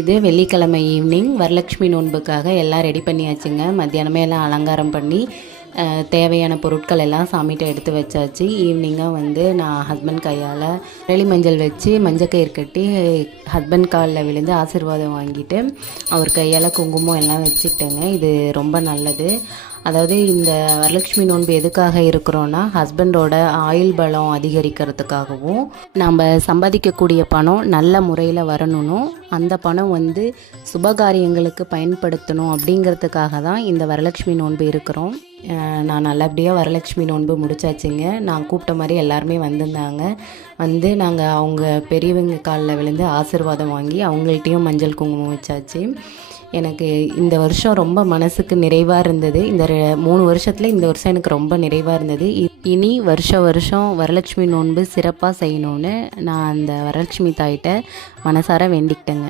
இது வெள்ளிக்கிழமை ஈவினிங் வரலட்சுமி நோன்புக்காக எல்லாம் ரெடி பண்ணியாச்சுங்க. மத்தியானமே எல்லாம் அலங்காரம் பண்ணி தேவையான பொருட்கள் எல்லாம் சாமிகிட்ட எடுத்து வச்சாச்சு. ஈவினிங்காக வந்து நான் ஹஸ்பண்ட் கையால் வெளி மஞ்சள் வச்சு மஞ்சக்கயிறு கட்டி ஹஸ்பண்ட் காலில் விழுந்து ஆசீர்வாதம் வாங்கிட்டு அவர் கையால் குங்குமம் எல்லாம் வச்சுட்டேங்க. இது ரொம்ப நல்லது. அதாவது இந்த வரலட்சுமி நோன்பு எதுக்காக இருக்கிறோன்னா, ஹஸ்பண்டோட ஆயுள் பலம் அதிகரிக்கிறதுக்காகவும் நம்ம சம்பாதிக்கக்கூடிய பணம் நல்ல முறையில் வரணும், அந்த பணம் வந்து சுபகாரியங்களுக்கு பயன்படுத்தணும் அப்படிங்கிறதுக்காக தான் இந்த வரலட்சுமி நோன்பு இருக்கிறோம். நான் நல்லபடியாக வரலட்சுமி நோன்பு முடிச்சாச்சுங்க. நான் கூப்பிட்ட மாதிரி எல்லாருமே வந்திருந்தாங்க. வந்து நாங்கள் அவங்க பெரியவங்க காலில் விழுந்து ஆசீர்வாதம் வாங்கி அவங்கள்ட்டையும் மஞ்சள் குங்குமம் வச்சாச்சு. எனக்கு இந்த வருஷம் ரொம்ப மனசுக்கு நிறைவாக இருந்தது. இந்த 3 வருஷத்தில் இந்த வருஷம் எனக்கு ரொம்ப நிறைவாக இருந்தது. இனி வருஷம் வரலட்சுமி நோன்பு சிறப்பாக செய்யணும்னு நான் அந்த வரலட்சுமி தாயிட்ட மனசார வேண்டிக்கிட்டேங்க.